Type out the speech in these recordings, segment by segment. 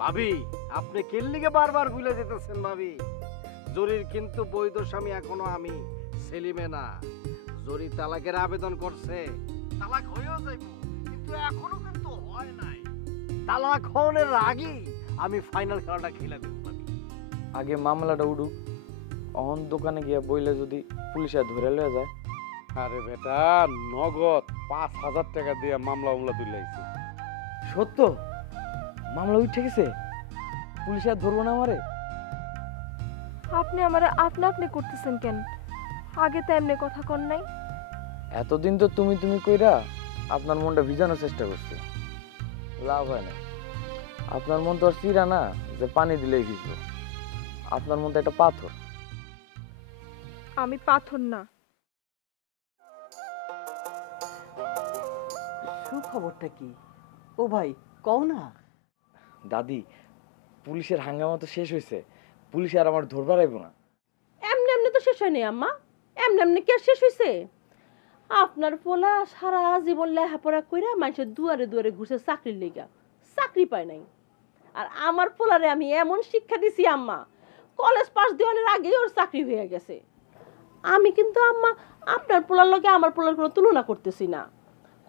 ভাবি, আপনি কেল্লিকে বারবার ভুলে যেতেছেন ভাবি। জরির কিন্তু বৈধ স্বামী এখনো আমি, সেলিমে না। জরি তালাকের আবেদন করছে, তালাক হয়েও যাইব, কিন্তু এখনো কিন্তু হয় নাই। তালাক হওয়ার আগেই আমি ফাইনাল খেলাটা খেলে দেব ভাবি। আগে মামলাটা উঠুক, অহন দোকানে গিয়া বইলে যদি পুলিশে ধরে লয়ে যায়। আরে বেটা, নগদ 5,000 টাকা দিয়ে মামলা তুলাইছি। সত্য মামলা উঠে গেছে? পুলিশ আর ধরবো না আমারে? আপনি আমারে আপনা আপনি করতেছেন কেন? আগে তো এমনি কথা কন নাই। এতদিন তো তুমি তুমি কইরা আপনার মনটা ভিজানোর চেষ্টা করছি, লাভ হয় না। আপনার মন তো আর চিরা না যে পানি দিলেই ভিজবো। আপনার মন তো একটা পাথর। আমি পাথর না। সুখবরটা কি? ও ভাই কও না। দাদি, পুলিশের হাঙ্গামা তো শেষ হয়েছে, পুলিশ আর আমার ধরবার আইব না। এমনি এমনি তো শেষ হয়নি আম্মা, এমনি এমনি কি আর শেষ হয়েছে? আপনার পোলা সারা জীবন লেখাপড়া কইরা মানুষের দুয়ারে দুয়ারে ঘুরছে চাকরির লেগা, চাকরি পায় নাই। আর আমার পোলারে আমি এমন শিক্ষা দিছি আম্মা, কলেজ পাস দেওয়ার আগেই ওর চাকরি হয়ে গেছে। আমি কিন্তু আম্মা আপনার পোলার লগে আমার পোলার কোনো তুলনা করতেছি না।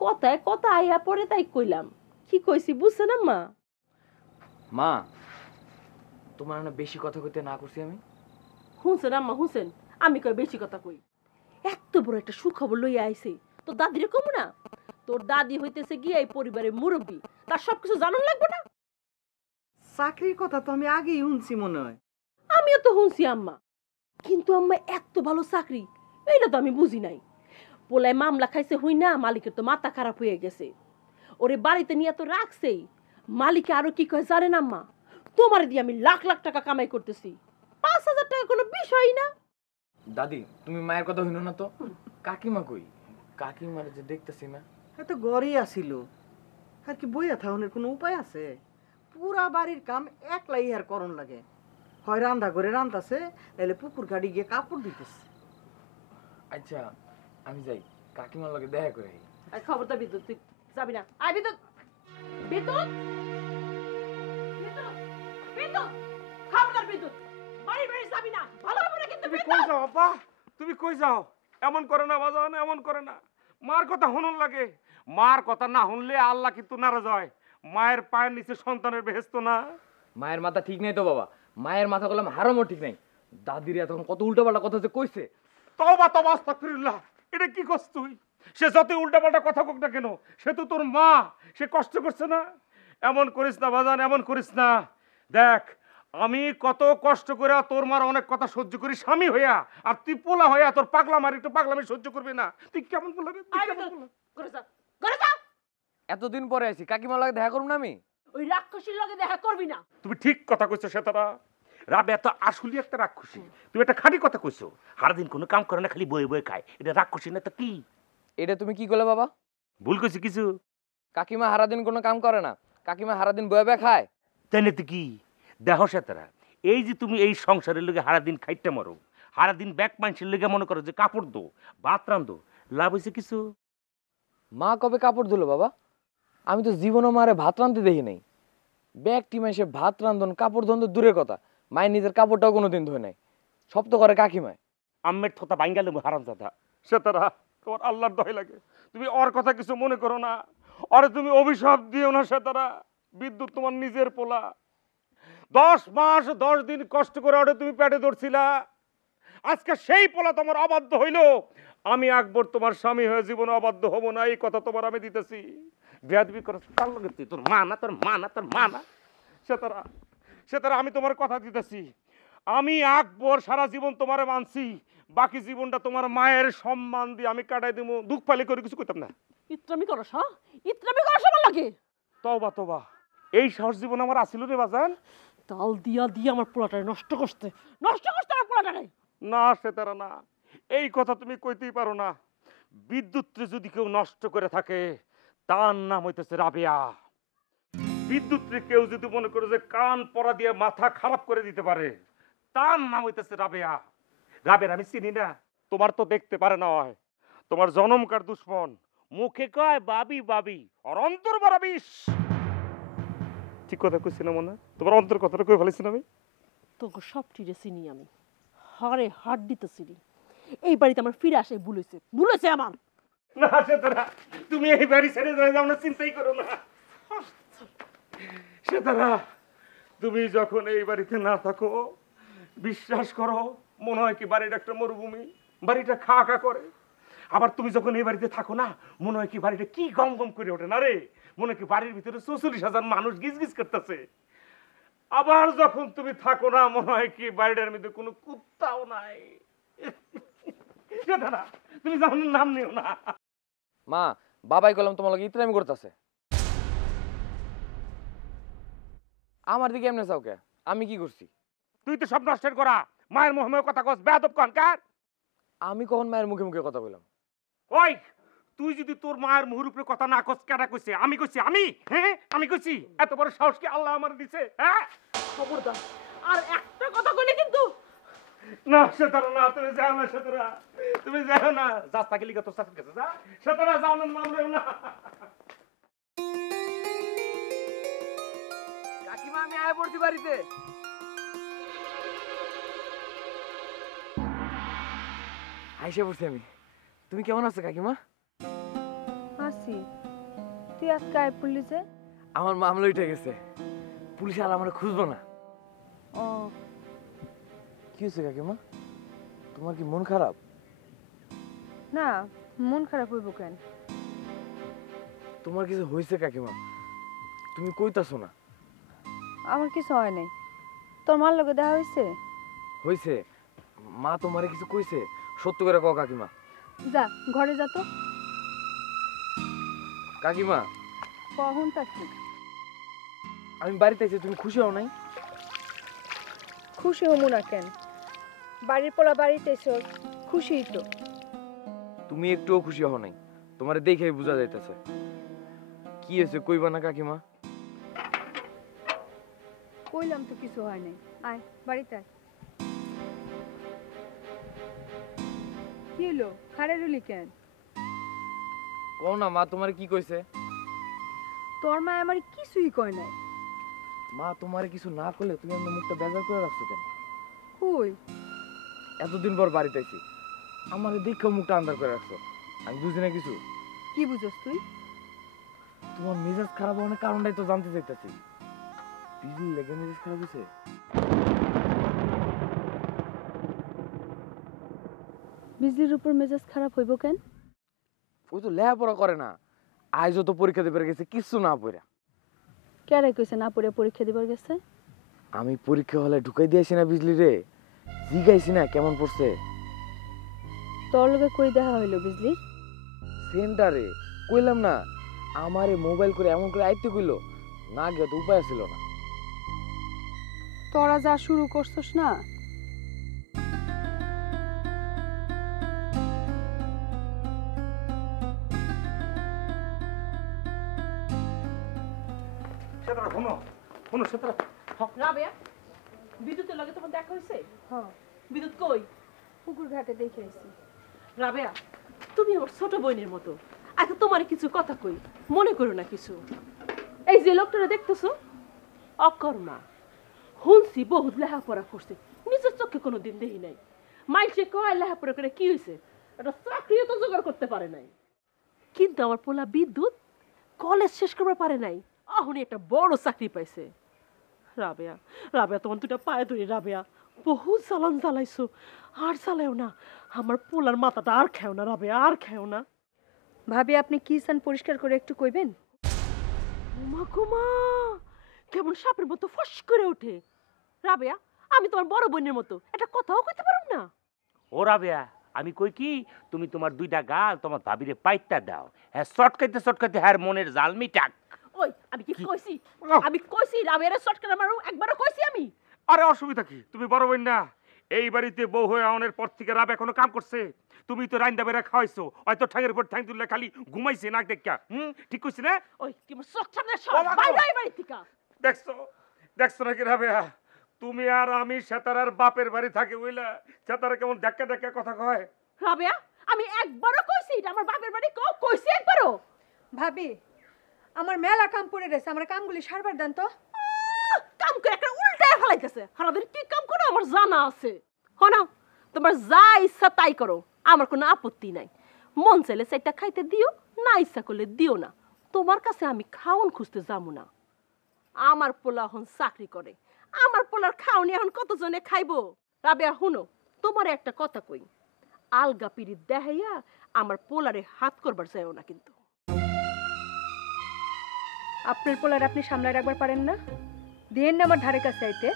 কথায় কথা আইয়া পরে তাই কইলাম। কি কইছি বুঝছেন আম্মা? মা, তোমার না বেশি কথা কইতে না করছি আমি? শুনছেন আম্মা, শুনছেন? আমি কই বেশি কথা কই? এত বড় একটা সুখবর লইয়া আইছে, তোর দাদিরে কম না? তোর দাদি হইতেছে গিয়ে এই পরিবারের মুরব্বী, তার সবকিছু জানান লাগবে না? চাকরির কথা তো আমি আগেই শুনছি মনে হয়। আমিও তো শুনছি আম্মা, কিন্তু আম্মা এত ভালো চাকরি এইটা তো আমি বুঝি নাই। পোলায় মামলা খাইছে হই না, মালিকের তো মাথা খারাপ হয়ে গেছে। ওরে বাড়িতে নিয়ে তো রাখছেই। মালিকে আরো কি কয় জানেন আম্মা? তোমার দিয়ে আমি লাখ লাখ টাকা কামাই করতেছি, 5,000 টাকা কোনো বিষয়ই না। দাদি, তুমি মায়ের কথা হইনো না তো? কাকিমা কই? কাকিমার যে দেখতেছি না। হয়তো ঘরেই আসিল। আর কি বইয়া থাউনের কোনো উপায় আছে? পুরা বাড়ির কাম একলাই আর করণ লাগে। হয় রান্না করে রান্তাছে, নাহলে পুকুর গাড়ি গিয়ে কাপড় দিতেছে। আচ্ছা আমি যাই, কাকিমার লগে দেখা করে আই। আর খবরটা বিদ্যুৎ, তুই যাবি না। আয় বিদ্যুৎ, বিদ্যুৎ, বিদ্যুৎ, বিদ্যুৎ, খবরদার বিদ্যুৎ, বাড়ি বাড়ি যাবি না, ভালো হবে না কিন্তু। তুমি কই যাও আব্বা? তুমি কই যাও? এমন করে না বাজান, এমন করে না। মার কথা শুনুন লাগে। মার কথা না শুনলে আল্লাহ কিন্তু নারাজ হয়। মায়ের পায়ের নিচে সন্তানের বেহেস্ত না। মায়ের মাথা ঠিক নাই তো বাবা, মায়ের মাথা করলাম হারামও ঠিক নাই। দাদির এতক্ষণ কত উল্টোপাল্টা কথা যে কইছে। তওবা তওবা আস্তাগফিরুল্লাহ। এটা কি করছ তুই? সে যতই উল্টাপাল্টা কথা কোক না কেন, সে তো তোর মা, সে কষ্ট করছে না। এমন করিস না বাজান, এমন করিস না। দেখ, আমি কত কষ্ট করে তোর মার অনেক কথা সহ্য করি স্বামী হইয়া, আর তুই পোলা হইয়া তোর পাগলামার একটু পাগলামি সহ্য করবি না? তুই কেমন পোলা রে? তুই আয় কেমন বিদ্যুৎ, পোলা? ঘরে যা, ঘরে যা। এতদিন পরে আইছি, কাকিমার লগে দেখা করব না আমি? ওই রাক্ষসীর লগে দেখা করবি না। তুমি ঠিক কথা কইছো সেতারা। রাবে এত আসলে একটা রাক্ষসী। তুমি একটা খাঁটি কথা কইছো। সারাদিন কোনো কাম করে না, খালি বয়ে বয়ে খায়। এটা রাক্ষসী না তো কি? এটা তুমি কি করলে বাবা? ভুল কইছি কিছু? কাকিমা সারাদিন কোনো কাম করে না, কাকিমা সারাদিন বয়ে বয়ে খায়। তাই না তো কি? দেখো সেতারা, এই যে তুমি এই সংসারের লোকে সারাদিন খাইতে মরো, সারাদিন ব্যাগ মানুষের লোকে মনে করো যে কাপড় দো, ভাত রান্ধো, লাভ হয়েছে কিছু? মা কবে কাপড় ধুলো বাবা? আমি তো জীবনও মারে ভাত রাঁধতে দেখি নাই। ব্যাগটি মাসে ভাত রান্ধন কাপড় ধন তো দূরের কথা, মায়ের নিজের কাপড়টাও কোনোদিন ধোয় নাই। সব তো করে কাকিমায়। আম্মের থতা ভাঙ্গালে হারাম দাদা। সেতারা, তোমার আল্লাহর দয় লাগে, তুমি ওর কথা কিছু মনে করো না। ওরে তুমি অভিশাপ দিও না সেতারা। বিদ্যুৎ তোমার নিজের পোলা। 10 মাস 10 দিন কষ্ট করে ওরে তুমি পেটে ধরছিলা। আজকে সেই পোলা তোমার অবাধ্য হইলো। আমি আকবর তোমার স্বামী হয়ে জীবনে অবাধ্য হব না, এই কথা তোমার আমি দিতেছি। বেয়াদবি করছ তার লগে তুই, তোর মা না, তোর মা না, তোর মা না। সেতারা, সেতারা, আমি তোমার কথা দিতেছি। আমি আকবর সারা জীবন তোমারে মানছি, বাকি জীবনটা তোমার মায়ের সম্মান দিয়ে আমি কাটাই দিব। দুঃখ পালি করে কিছু কইতাম না। ইত্রামি করস, হ্যাঁ? ইত্রামি করস আমার লাগে? তওবা তওবা, এই সাহস জীবন আমার আসিল রে বাজান। তাল দিয়া দিয়া আমার পোলাটারে নষ্ট করতে, নষ্ট করতে আমার পোলাটারে। না সেতারা না, এই কথা তুমি কইতেই পারো না। বিদ্যুৎরে যদি কেউ নষ্ট করে থাকে, তার নাম হইতেছে রাবেয়া। বিদ্যুৎরে কেউ যদি মনে করে যে কান পরা দিয়ে মাথা খারাপ করে দিতে পারে, তার নাম হইতেছে রাবেয়া। রাবের আমি চিনি না, তোমার তো দেখতে পারে না হয়। তোমার জনমকার দুশ্মন, মুখে কয় বাবি বাবি, আর অন্তর বড় বিষ। ঠিক কথা কইছি না মনে তোমার অন্তর কথাটা কই ফেলেছি না আমি তোকে সব টিরে চিনি আমি হারে হাত দিতে চিনি এই বাড়িতে আমার ফিরে আসে ভুলেছে আমার না সেতারা তুমি এই বাড়ি ছেড়ে যাও না চিন্তাই করো না সেতারা তুমি যখন এই বাড়িতে না থাকো বিশ্বাস করো মনে হয় কি বাড়িটা একটা মরুভূমি বাড়িটা খা খা করে আবার তুমি যখন এই বাড়িতে থাকো না মনে হয় কি বাড়িটা কি গম গম করে ওঠে না রে মনে হয় কি বাড়ির ভিতরে ৪৪,০০০ মানুষ গিজ গিজ করতেছে আবার যখন তুমি থাকো না মনে হয় কি বাড়িটার মধ্যে কোনো কুত্তাও নাই সেতারা তুমি যখন নাম নিও না মা বাবাই কলম তোমার লগে ইতরামি করতেছে আমার দিকে এমনি চাও কে আমি কি করছি তুই তো সব নষ্টের করা মায়ের মুখে কথা কস বেয়াদব কন কার আমি কখন মায়ের মুখে মুখে কথা বললাম ওই তুই যদি তোর মায়ের মুখের উপরে কথা না কস কেডা কইছে আমি কইছি আমি হ্যাঁ আমি কইছি এত বড় সাহস কি আল্লাহ আমার দিছে হ্যাঁ খবরদার আর একটা কথা কইলে কিন্তু না সেতারা না তুমি যাও না সেতারা তুমি যাও না রাস্তা গেলি তোর সাথে গেছে যা সেতারা যাও না মামলেও না কাকিমা আমি আয় পড়ছি বাড়িতে আইসা পড়ছি আমি তুমি কেমন আছো কাকিমা আসি তুই আজকে আয় পড়লি যে? আমার মামলা উঠে গেছে পুলিশ আর আমার খুঁজবো না ও কি হয়েছে কাকিমা তোমার কি মন খারাপ না, মন খারাপ হইব কেন? তোমার কিছু হয়েছে কাকিমা তুমি কইতাছো না আমার কিছু হয় নাই। তোর মার লগে দেখা হয়েছে? হয়েছে মা তোমারে কিছু কইছে সত্য করে কও কাকিমা যা ঘরে যা তো। কাকিমা কখন থাকি? আমি বাড়িতে এসে তুমি খুশি হও নাই খুশি হমু না কেন? বাড়ির পোলা বাড়িতে এসো, খুশিই তো। তুমি একটুও খুশি হও নাই তোমারে দেখেই বোঝা যাইতেছে কি হয়েছে কইবা না কাকিমা কইলাম তো কিছু হয় নাই। আয় বাড়িতে আয়। কি হলো খাড়ে রইলি কেন? কও না মা তোমারে কি কইছে তোর মা আমার কিছুই কয় নাই। মা তোমারে কিছু না করলে তুমি আমার মুখটা বেজার করে রাখছো কেন কই এতদিন পর বাড়িতে আইছি আমার দেখে মুখটা আন্দার করে রাখছো আমি বুঝি না কিছু কি বুঝছ তুই? তোমার মেজাজ খারাপ হওয়ার কারণটাই তো জানতে চাইতেছি বিজলি লেগে মেজাজ খারাপ হয়েছে বিজলির উপর মেজাজ খারাপ হইব কেন? ওই তো লেখাপড়া করে না আজও তো পরীক্ষা দিতে গেছে কিছু না পড়া কেরে কইছে না পড়ে পরীক্ষা দিবার গেছে? আমি পরীক্ষা হলে ঢুকাই দিয়েছি না বিজলি রে জিগাইছি না কেমন পড়ছে তোর লগে কই দেখা হইলো বিজলির? সেন্টারে কইলাম না আমারে মোবাইল করে এমন করে আইতে কইলো না গিয়ে তো উপায় ছিল না তোরা যা শুরু করছস না সেতারা শোনো শোনো সেতারা রাবেয়া বিদ্যুতের লগে তোমার দেখা হইছে? হ্যাঁ বিদ্যুৎ কই? পুকুর ঘাটে দেখে আইছি। রাবেয়া তুমি আমার ছোট বোনের মতো আচ্ছা তোমার কিছু কথা কই মনে করো না কিছু এই যে লোকটারে দেখতেছো অকর্মা হুনছি বহুত লেখাপড়া করছে নিজের চোখে কোনোদিন দেখি নাই মাইসে কয় লেখাপড়া করে কি হয়েছে একটা চাকরিও তো জোগাড় করতে পারে নাই কিন্তু আমার পোলা বিদ্যুৎ কলেজ শেষ করতে পারে নাই আহুনি একটা বড় চাকরি পাইছে রাবেয়া রাবেয়া তোমার দুটা পায়ে ধরি রাবেয়া বহু জ্বালান জ্বালাইছো আর জ্বালাও না আমার পোলার মাথাটা আর খেও না রাবেয়া আর খেও না ভাবি আপনি কি চান পরিষ্কার করে একটু কইবেন? উমা কুমা কেমন সাপের মতো ফস করে ওঠে রাবেয়া আমি তোমার বড় বোনের মতো একটা কথাও কইতে পারো না ও রাবেয়া আমি কই কি তুমি তোমার দুইটা গাল তোমার ভাবিরে পাইতা দাও হ্যাঁ শর্টকাইতে হ্যাঁ মনের জাল মিটাক ওই আমি কি কইছি আমি কইছি রাবেয়ারে শর্টকাট মারো একবারও কইছি আমি আরে অসুবিধা কি তুমি বড় বোন না এই বাড়িতে বউ হয়ে আওনের পর থেকে রাবে এখনো কাম করছে তুমি তো রাইন্দা বেড়া খাওয়াইছো হয়তো ঠ্যাঙের উপর ঠ্যাং তুললে খালি ঘুমাইছে নাক দেখা ঠিক কইছি না ওই কি চোখ সামনে সর বাইরে আই বাড়ি থেকে দেখছো নাকি রাবেয়া তুমি আর আমি সেতারার বাপের বাড়ি থাকি বুঝলা সেতারা কেমন দেখা দেখা কথা কয় রাবেয়া আমি একবারও কইছি এটা আমার বাপের বাড়ি কইছি একবারও ভাবি আমার মেলা কাম পড়ে রয়েছে, আমার কামগুলি সারবার দেন তো। যাইতেছে সারাদিন কি কাম করো আমার জানা আছে হনা তোমার যা ইচ্ছা তাই করো আমার কোনো আপত্তি নাই মন চাইলে সেটা খাইতে দিও না ইচ্ছা করলে দিও না তোমার কাছে আমি খাওন খুঁজতে যাবো না আমার পোলা এখন চাকরি করে আমার পোলার খাওনি এখন কতজনে খাইবো রাবেয়া হুনো তোমার একটা কথা কই আলগা পিড়ি দেখাইয়া আমার পোলারে হাত করবার চাইও না কিন্তু আপনার পোলার আপনি সামলায় রাখবার পারেন না দেন না আমার ধারে কাছে আইতে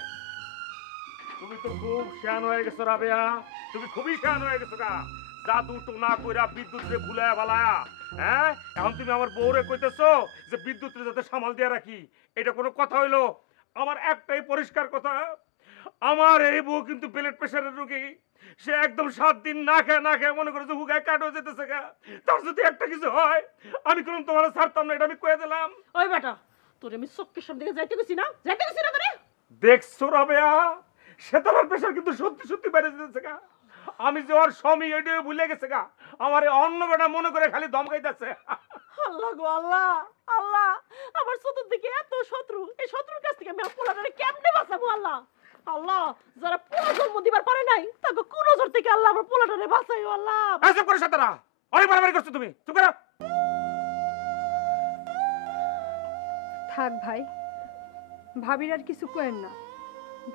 তুমি তো খুব শান হয়ে গেছো রাবেয়া তুমি খুবই শান হয়ে গেছো গা জাদু টোনা কইরা বিদ্যুৎ রে ভুলায়া বালায়া হ্যাঁ এখন তুমি আমার বউরে কইতেছো যে বিদ্যুৎ রে যাতে সামাল দিয়া রাখি এটা কোনো কথা হইলো আমার একটাই পরিষ্কার কথা আমার এই বউ কিন্তু ব্লাড প্রেশারের রোগী সে একদম 7 দিন না খেয়ে মনে করে যে হুগায় কাট হয়ে যেতেছে গা তার যদি একটা কিছু হয় আমি কোনো তোমার ছাড়তাম না এটা আমি কয়ে দিলাম ওই বেটা তোর আমি চোখের সামনে দিকে যাইতে গেছি না করে দেখছো রাবেয়া সেতার প্রেশার কিন্তু সত্যি সত্যি বেড়ে যেতেছে গা আমি যে ওর স্বামী এটাই ভুলে গেছে গা আমার এই অন্য বেটা মনে করে খালি ধমকাইতেছে আল্লাহ গো আল্লাহ আল্লাহ আমার চতুর্দিকে এত শত্রু এই শত্রুর কাছ থেকে আমি আমার পোলাটারে কেমনে বাঁচাবো আল্লাহ আল্লাহ যারা পোলা জন্ম দিবার পারে নাই তাকে কোন নজর থেকে আল্লাহ আমার পোলাটারে বাঁচাইও আল্লাহ এসব করে সেতারা অনেক বাড়াবাড়ি করছো তুমি চুপ করো থাক ভাই ভাবির আর কিছু কয়েন না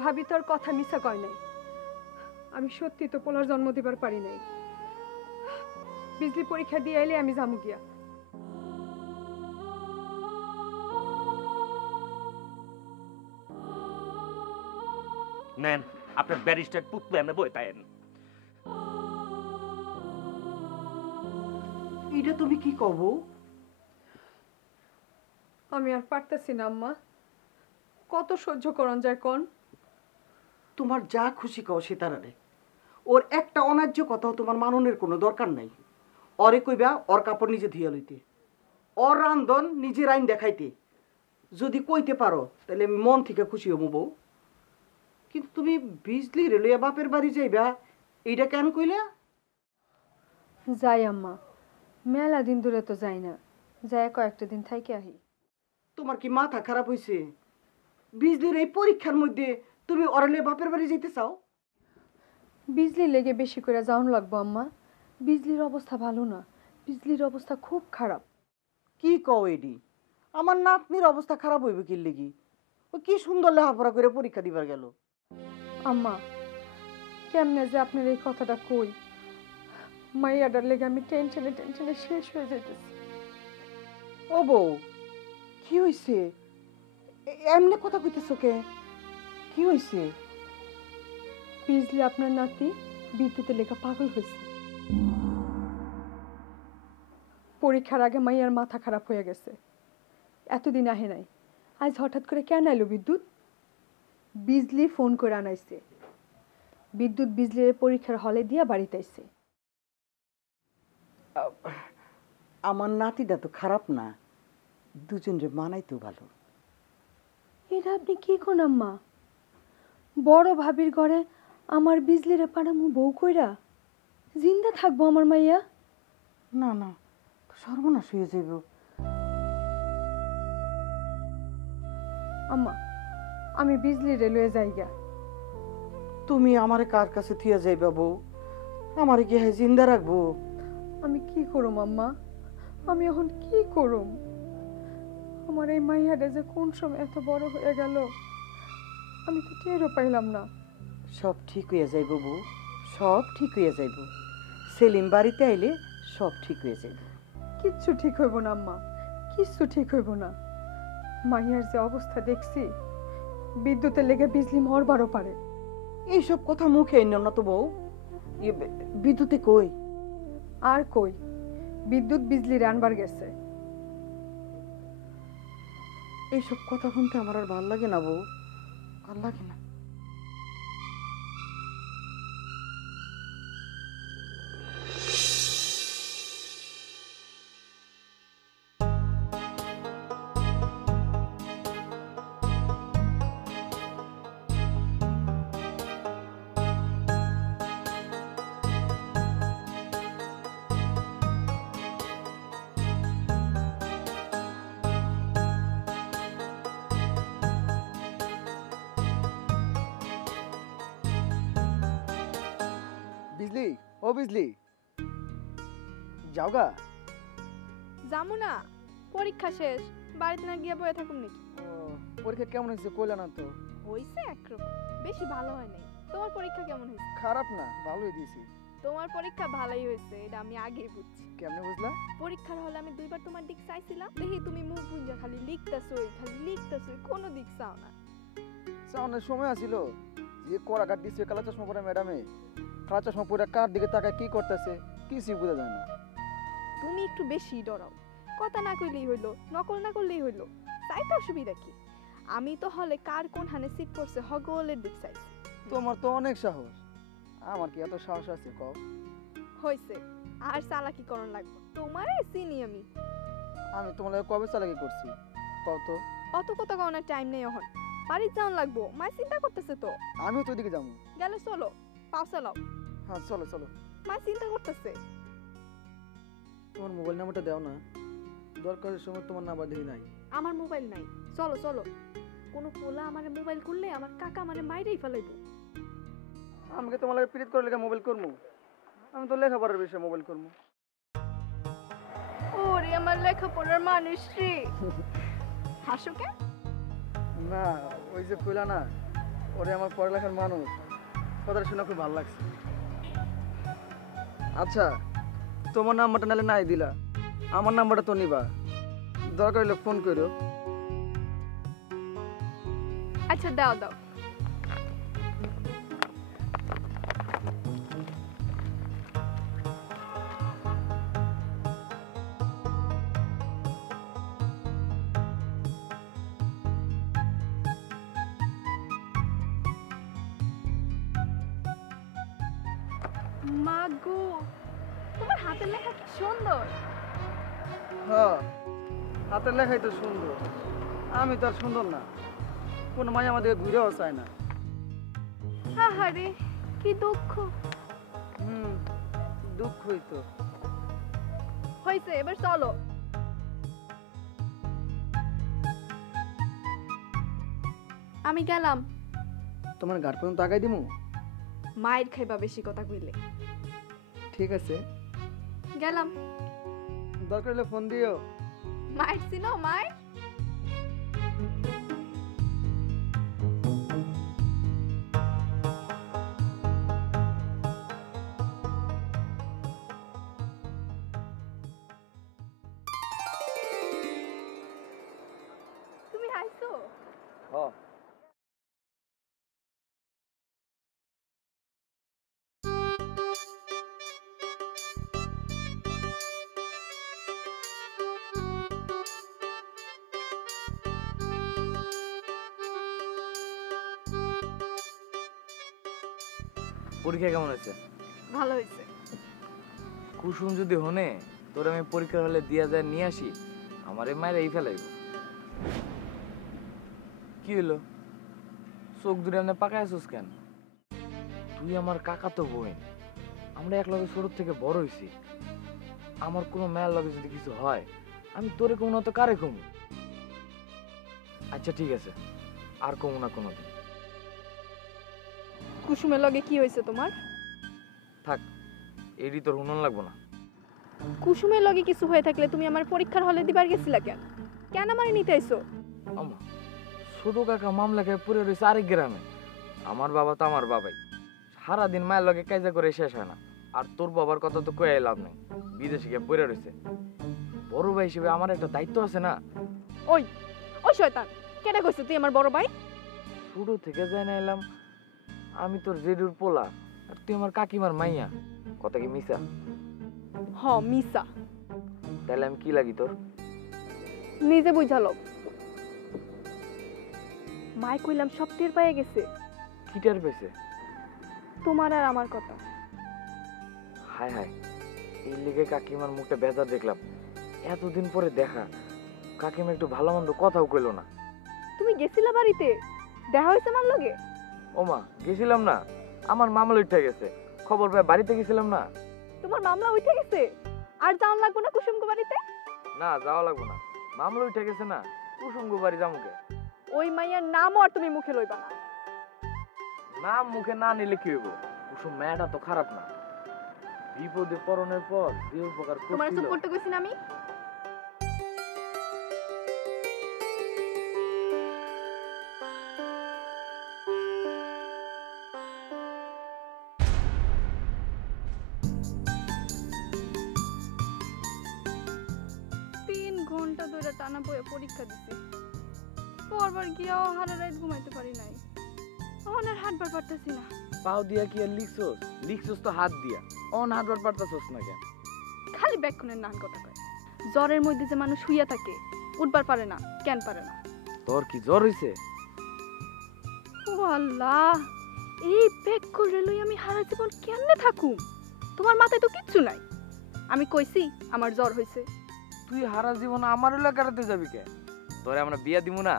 ভাবি তোর কথা মিছা কয় নাই আমি সত্যি তো পোলার জন্ম দিবার পারি নাই বিজলি পরীক্ষা দিয়ে এলে আমি যামু গিয়া নেন আপনার ব্যারিস্টার পুতলে এনে বই তাইন এটা তুমি কি কব? আমি আর পারতেছি না আম্মা কত সহ্য করন যায় কোন তোমার যা খুশি কও সীতারারে ওর একটা অন্যায্য কথাও তোমার মাননের কোনো দরকার নাই অরে কইবা ওর কাপড় নিজে ধুইয়া লইতে ওর রান্ধন নিজের আইন দেখাইতে যদি কইতে পারো তাহলে আমি মন থেকে খুশি হবো বউ কিন্তু তুমি বিজলি রেলইয়া বাপের বাড়ি যাইবা এইটা কেন কইলা? যাই আম্মা মেলা দিন দূরে তো যাই না যায় কয়েকটা দিন থাইকে আহি তোমার কি মাথা খারাপ হইছে? বিজলির এই পরীক্ষার মধ্যে তুমি অরালে বাপের বাড়ি যাইতে চাও? বিজলি লেগে বেশি করে যাওন লাগবো আম্মা বিজলির অবস্থা ভালো না বিজলির অবস্থা খুব খারাপ কি কও এডি? আমার নাতনির অবস্থা খারাপ হইবে কি লেগি? ও কি সুন্দর লেখাপড়া করে পরীক্ষা দিবার গেল। আম্মা কেমনে যে আপনার এই কথাটা কই মাইয়াটার লেগে আমি টেনশনে টেনশনে শেষ হয়ে যাইতেছি ও বউ কি হইছে? এমনি কথা কইতেছো কে? কি হইছে? বিজলি আপনার নাতি বিদ্যুতের লেখা পাগল হয়েছে পরীক্ষার আগে মাইয়ার মাথা খারাপ হয়ে গেছে এতদিন আহে নাই আজ হঠাৎ করে কেন আইলো বিদ্যুৎ বিজলি ফোন করে আনাইছে বিদ্যুৎ বিজলির পরীক্ষার হলে দিয়া বাড়িতে আইছে আমার নাতিটা তো খারাপ না দুজনরে মানাইতো ভালো এটা আপনি কি কোন আম্মা বড় ভাবির ঘরে আমার বিজলিরে পাড়ামু বউ কইরা জিন্দা থাকবো আমার মাইয়া না না সর্বনাশ হয়ে যাইব আম্মা আমি বিজলিরে লয়ে যাইগা তুমি আমারে কার কাছে থিয়া যাইবা বউ? আমারে কি হ্যাঁ জিন্দা রাখবো? আমি কি করুম আম্মা আমি এখন কি করুম আমার এই মাইয়াটা যে কোন সময় এত বড় হয়ে গেল আমি তো টেরও পাইলাম না সব ঠিক হইয়া যাইব বউ সব ঠিক হইয়া যাইব সেলিম বাড়িতে আইলে সব ঠিক হয়ে যাইব কিচ্ছু ঠিক হইব না আম্মা কিচ্ছু ঠিক হইব না মাইয়ার যে অবস্থা দেখছি বিদ্যুতের লেগে বিজলি মরবারও পারে এইসব কথা মুখে এনে না তো বউ বিদ্যুতে কই আর কই বিদ্যুৎ বিজলি রানবার গেছে এইসব কথা শুনতে আমার আর ভাল লাগে না বউ ভাল লাগে না বিজলি, ও বিজলি, যাওগা? যামু না, পরীক্ষা শেষ, বাড়িতে না গিয়ে বয়ে থাকুম নাকি? পরীক্ষা কেমন হয়েছে কইলা না তো? হইছে একরকম, বেশি ভালো হয় নাই। তোমার পরীক্ষা কেমন হয়েছে? খারাপ না, ভালোই দিয়েছি। তোমার পরীক্ষা ভালোই হয়েছে, এটা আমি আগেই বুঝছি। কেমনে বুঝলা? পরীক্ষার হলে আমি দুইবার তোমার দিক চাইছিলাম, দেখি তুমি মুখ গুঞ্জা খালি লিখতেছই, কোনো দিক চাও না। সামনের সময় আসিল যে কড়া কাট দিচ্ছে কালা চশমা পরে ম্যাডামে, কালা চশমা পরে কার দিকে তাকায় কি করতেছে কিছুই বোঝা যায় না। তুমি একটু বেশি ডরাও, কথা না কইলেই হইলো, নকল না করলেই হইলো, চাইতে অসুবিধা কি? আমি তো হলে কার কোন হানে সিট পড়ছে হগলের দিক চাইছি। তোমার তো অনেক সাহস, আমার কি এত সাহস আছে কও? হইছে, আর চালাকি করণ লাগবে, তোমারে চিনি আমি। আমি তোমার লাগে কবে চালাকি করছি কও তো? অত কথা কওয়ার টাইম নেই এখন, বাড়ির যাওয়ান লাগবো, মাই চিন্তা করতেছে তো। আমিও তো ওইদিকে যাবো। গেলে চলো, পাও চালাও। হ্যাঁ চলো চলো। মাই চিন্তা করতেছে। তোমার মোবাইল নাম্বারটা দাও না, দরকারের সময় তোমার নাম্বার দেখি নাই। আমার মোবাইল নাই, চলো চলো। কোনো পোলা আমার মোবাইল করলে আমার কাকা আমারে মাইরেই ফেলাইবো। আমাকে তোমার লাগে পিরিত করে লেগে মোবাইল করবো? আমি তো লেখাপড়ার বিষয়ে মোবাইল করবো। ওরে আমার লেখাপড়ার মানুষ রে। হাসো কে? না ওই যে কইলা না ওরে আমার পড়ালেখার মানুষ, কথাটা শুনে খুব ভালো লাগছে। আচ্ছা তোমার নাম্বারটা নাহলে নাই দিলা, আমার নাম্বারটা তো নিবা, দরকার হলে ফোন করো। আচ্ছা দাও দাও। মা গো, তোমার হাতের লেখা কি সুন্দর। হ্যাঁ হাতের লেখাই তো সুন্দর, আমি তো আর সুন্দর না, কোন মাঝে আমাদের ঘুরেও চায় না। আহারে কি দুঃখ। দুঃখই তো। হয়েছে, এবার চলো। আমি গেলাম। তোমার গাড় পর্যন্ত তাকাই দিমু? মায়ের খাইবা বেশি কথা কইলে। ঠিক আছে গেলাম। দরকার হলে ফোন দিও। মায়ের চিনো মায়ের? তুমি হাসছো? হ্যাঁ পরীক্ষা কেমন হয়েছে? ভালো হয়েছে। কুসুম যদি হনে তোর আমি পরীক্ষার হলে দিয়া যায় নিয়ে আসি, আমার এই মায়ের এই ফেলাইব। কি হলো চোখ দূরে এমনি পাকায় আছিস কেন? তুই আমার কাকা তো বোন, আমরা এক লগে ছোট থেকে বড় হয়েছি। আমার কোনো মেয়ের লগে যদি কিছু হয় আমি তোরে কমু না তো কারে কমু? আচ্ছা ঠিক আছে, আর কমু না কোনোদিন। কুসুমের লগে কি হয়েছে তোমার? থাক, এডি তোর হুনন লাগবো না। কুসুমের লগে কিছু হয়ে থাকলে তুমি আমার পরীক্ষার হলে দিবার গেছিলা কেন? কেন আমারে নিতে আইছো? আমা ছোট কাকা মামলা খেয়ে পড়ে রয়েছে আরেক গ্রামে। আমার বাবা তো আমার বাবাই, সারাদিন মায়ের লগে কাজা করে শেষ হয় না। আর তোর বাবার কথা তো কয়ে লাভ নেই, বিদেশে গিয়ে পড়ে রয়েছে। বড় ভাই হিসেবে আমার একটা দায়িত্ব আছে না? ওই ওই শয়তান, কেডা কইছে তুই আমার বড় ভাই? ছোট থেকে যাই না এলাম আমি তোর জেডুর পোলা, আর তুই আমার কাকিমার মাইয়া। কথা কি মিশা? হ মিসা। তাহলে আমি কি লাগি তোর? নিজে বুঝালো। মাই কইলাম সব টের পাইয়া গেছে। কিটার পেছে? তোমার আর আমার কথা। হায় হায়, এই লিগে কাকিমার মুখটা বেজার দেখলাম। এতদিন পরে দেখা, কাকিমা একটু ভালো মন্দ কথাও কইলো না। তুমি গেছিলা বাড়িতে? দেখা হয়েছে আমার লগে? ওমা গেছিলাম না, আমার মামলা উঠে গেছে। খবর পেয়ে বাড়িতে গেছিলাম না। তোমার মামলা উঠে গেছে? আর যাওন লাগবো না কুসুমকে বাড়িতে? না যাওয়া লাগবো না, মামলা উঠে গেছে না, কুসুমগো বাড়ি যামুকে। ওই মাইয়ার নামও আর তুমি মুখে লইবা না। নাম মুখে না নিলে কি হইব? কুসুম মেয়েটা তো খারাপ না, বিপদে পড়নের পর যে উপকার তোমার চুপ করছিল করতে কইছি না আমি? তিন ঘন্টা ধরে টানা বয়ে পরীক্ষা দিছি, পরবার গিয়াও হারা রাত ঘুমাইতে পারি নাই। এখন আর হাঁটবার পারতেছি না। পাও দিয়া কি আর লিখছস তো হাত দিয়া, অন হাঁটবার পারতাছস না কেন? খালি ব্যাকক্ষণের নান কথা কয়। জ্বরের মধ্যে যে মানুষ শুইয়া থাকে, উঠবার পারে না, কেন পারে না? তোর কি জ্বর হইছে? ও আল্লাহ, এই ব্যাগ করে লই আমি সারা জীবন কেমনে থাকুম? তোমার মাথায় তো কিচ্ছু নাই। আমি কইছি আমার জ্বর হইছে। তুই হারা জীবন আমার এলাকাতে যাবি কে? তোরে আমরা বিয়া দিমু না?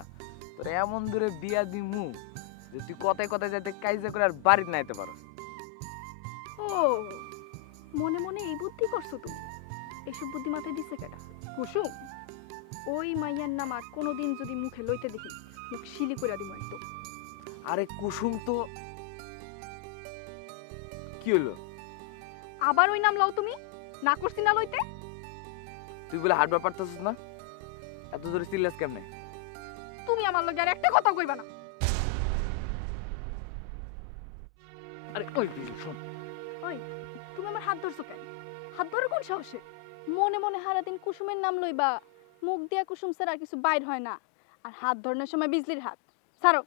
তোরে এমন দূরে বিয়া দিমু যে তুই কথায় কথায় যাইতে কাইজা করে আর বাড়িতে নাইতে পারো। ও, মনে মনে এই বুদ্ধি করছো তুমি? এসব বুদ্ধি মাথায় দিছে কেডা? কুসুম, ওই মাইয়ার নাম আর কোনোদিন যদি মুখে লইতে দেখি, মুখ শিলি করে দিব একদম। আরে কুসুম তো কি হলো? আবার ওই নাম লও তুমি? না করছি না লইতে? তুই বলে হাঁটবার পারতাছিস না? এত জোরে চিল্লাস কেমনে? তুমি আমার লগে আর একটা কথা কইবা না। আরে ওই দিদি শোন, ওই, তুমি আমার হাত ধরছো কেন? হাত ধরে কোন সাহসে? মনে মনে সারাদিন কুসুমের নাম লইবা, মুখ দিয়া কুসুম ছাড়া আর কিছু বাইর হয় না। আর হাত ধরানোর সময় বিজলির হাত ছাড়ো।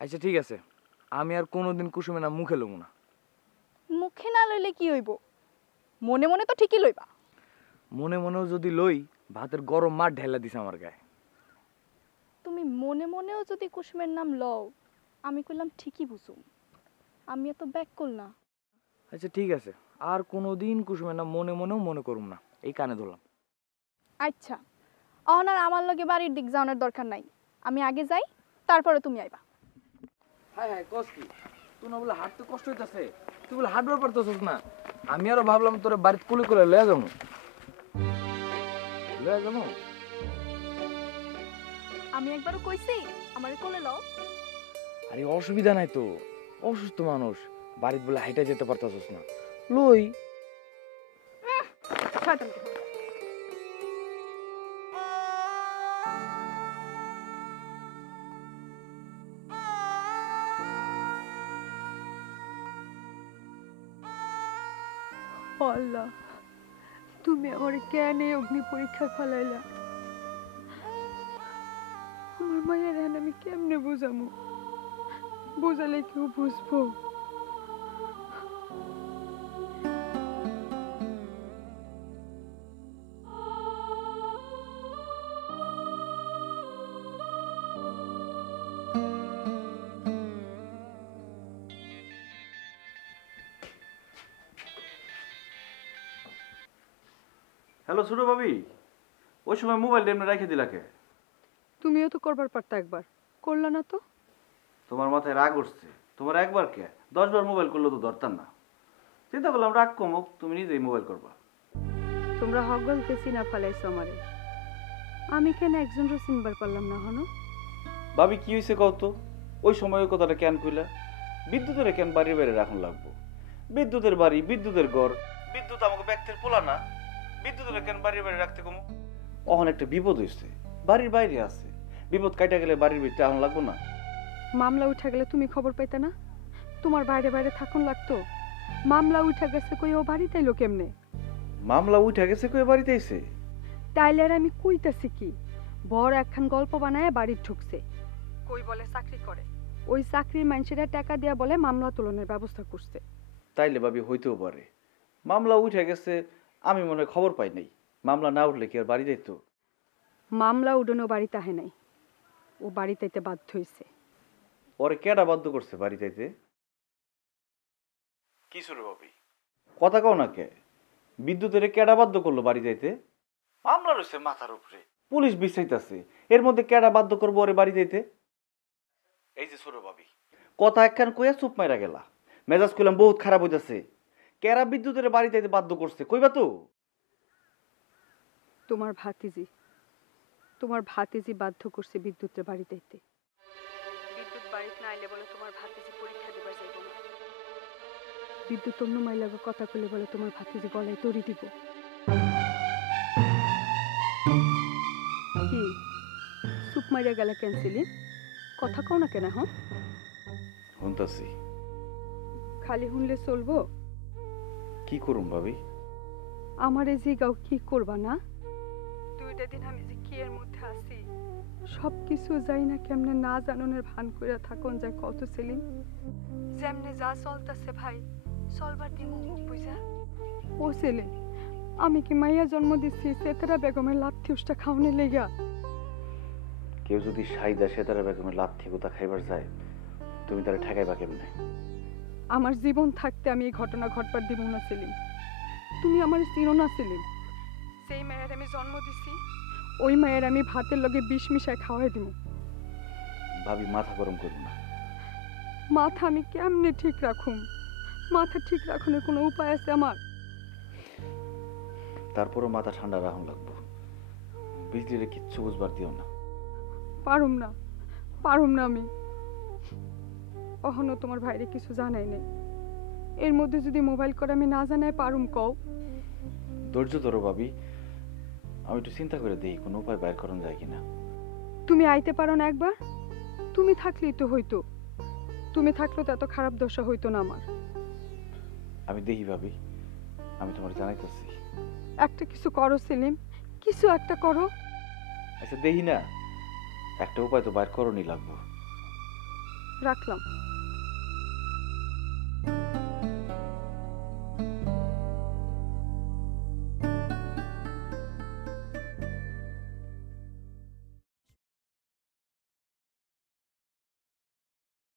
আচ্ছা ঠিক আছে, আমি আর কোনোদিন কুসুমে না মুখে লমু না। মুখে না লইলে কি হইব? মনে মনে তো ঠিকই লইবা। মনে মনেও যদি লই, ভাতের গরম মাঠ ঢেলা দিছে আমার গায়ে। তুমি মনে মনেও যদি কুসুমের নাম লও, আমি কইলাম ঠিকই বুঝুম। আমি এত ব্যাক কল না। আচ্ছা ঠিক আছে, আর কোনোদিন কুসুমের নাম মনে মনেও মনে করুম না, এই কানে ধরলাম। আচ্ছা, অহন আর আমার লগে বাড়ির দিক যাওয়ার দরকার নাই। আমি আগে যাই, তারপরে তুমি আইবা। হাই হাই কস কি? তুই না বলে হাঁটতে কষ্ট হইতাছে, তুই বলে হাঁটবার পারতাছস না। আমি আরো ভাবলাম তোরে বাড়িতে কুলে করে লয়ে যাবো। লয়ে যাবো? আমি একবারও কইছি আমারে কোলে লও। আরে অসুবিধা নাই তো, অসুস্থ মানুষ, বাড়িতে বলে হাইটা যেতে পারতাছস না, লই। শয়তান কোথাকার। আল্লাহ, তুমি আমার কেন এই অগ্নি পরীক্ষা ফেলাইলা? আমার মায়ের এখন আমি কেমনে বুঝামু? বুঝালে কেউ বুঝবো? হ্যালো ছোট ভাবি, ওই সময় মোবাইল এমনি রেখে দিলাকে? তুমিও তো করবার পারতা, একবার করলা না তো? তোমার মাথায় রাগ উঠছে? তোমার একবার কে, 10 বার মোবাইল করলে তো ধরতাম না। চিন্তা করলাম রাগ কমুক, তুমি নিজেই মোবাইল করবা। তোমরা হগল পেছি না ফেলাইছো আমারে, আমি কেন একজনও চিনবার পারলাম না? হনো ভাবি কি হয়েছে কও তো? ওই সময় ওই কথাটা কেন কইলা? বিদ্যুতের কেন বাড়ির বাইরে রাখুন লাগবো? বিদ্যুতের বাড়ি, বিদ্যুতের ঘর, বিদ্যুৎ আমাকে ব্যক্তির পোলা না। বিদ্যুতের কেন বাড়ির বাইরে রাখতে কমু? অহন একটা বিপদ হয়েছে, বাড়ির বাইরে আছে। বিপদ কাইটা গেলে বাড়ির ভিতরে আহন লাগবো না? মামলা উঠা গেলে তুমি খবর পাইতে না? তোমার বাইরে বাইরে থাকুন লাগতো। মামলা উঠা গেছে কই, ও বাড়িতে এলো কেমনে? মামলা উঠে গেছে কই বাড়িতে আইছে? তাইলে আর আমি কইতাছি কি, বড় একখান গল্প বানায় বাড়ি ঢুকছে, কই বলে চাকরি করে, ওই চাকরির মানুষেরা টাকা দেয়া বলে মামলা তুলনের ব্যবস্থা করছে। তাইলে ভাবি হইতেও পারে মামলা উঠে গেছে, আমি মনে হয় খবর পাই নাই। মামলা না উঠলে কি আর বাড়ি যাইতো? মামলা উডনে বাড়িতে আহে নাই, ও বাড়িতে আইতে বাধ্য হইছে। ওরে কেডা বাধ্য করছে বাড়ি যাইতে? কি শুরু ভাবি, কথা কও না কে? বিদ্যুতের কেডা বাধ্য করলো বাড়ি যাইতে? মামলা রয়েছে মাথার উপরে, পুলিশ বিচাইতাছে, এর মধ্যে কেডা বাধ্য করবো ওরে বাড়ি যাইতে? এই যে ছোট ভাবি, কথা একখান কইয়া চুপ মাইরা গেলা। মেজাজ কইলাম বহুত খারাপ হইতাছে। কেরা বিদ্যুতের বাড়ি যাইতে বাধ্য করছে কইবা তো? তোমার ভাতিজি বাধ্য করছে বিদ্যুতের বাড়িতে আইতে। বিদ্যুৎ বাড়িতে না আইলে বলে তোমার ভাতিজি পরীক্ষা দিবার যাইব না। বিদ্যুৎ অন্য মাইলাকে কথা কইলে বলে তোমার ভাতিজি গলায় তড়ি দিব। কি চুপ মাইরা গেলে কেন সেলিম? কথা কও না কেন? হ্যাঁ, শুনতাছি। খালি শুনলে চলবো? কি করুম ভাবি? আমারে জিগাও কি করবা না? দুইটা দিন আমি যে কি এর মধ্যে আছি সব কিছু যাই না কেমনে না জাননের ভান কইরা থাকুন যায় কত সেলিম। যেমনে যা চলতেছে ভাই চলবার দিন মুখ বুঝা। ও সেলিম, আমি কি মাইয়া জন্ম দিচ্ছি সেতারা বেগমের লাথি উষ্টা খাওয়ানোর লেগা? কেউ যদি সাইদা সেতারা বেগমের লাথি গোতা খাইবার যায়, তুমি তারা ঠেকাইবা কেমনে? আমার জীবন থাকতে আমি এই ঘটনা ঘটবার দিব না সেলিম। তুমি আমার চিনো না সেলিম। সেই মায়ের আমি জন্ম দিছি ওই মায়ের আমি ভাতের লগে বিষ মিশায় খাওয়াই দিব। ভাবি মাথা গরম করবো না। মাথা আমি কেমনে ঠিক রাখুম? মাথা ঠিক রাখনের কোনো উপায় আছে আমার? তারপরও মাথা ঠান্ডা রাখুন লাগবো। বিজলিরে কিচ্ছু বুঝবার দিও না। পারুম না আমি। অহনো তোমার ভাইরে কিছু জানাই নাই। এর মধ্যে যদি মোবাইল করে আমি না জানাই পারুম কও? ধৈর্য ধরো ভাবি, আমি একটু চিন্তা করে দিই কোনো উপায় বাইর করানো যায় কিনা। তুমি আইতে পারো না একবার? তুমি থাকলেই তো হইতো। তুমি থাকলে তো এত খারাপ দশা হইতো না আমার। আমি দেখি ভাবি, আমি তোমার জানাইতেছি। একটা কিছু করো সেলিম, কিছু একটা করো। আচ্ছা দেখি না, একটা উপায় তো বাইর করণই লাগবো। রাখলাম।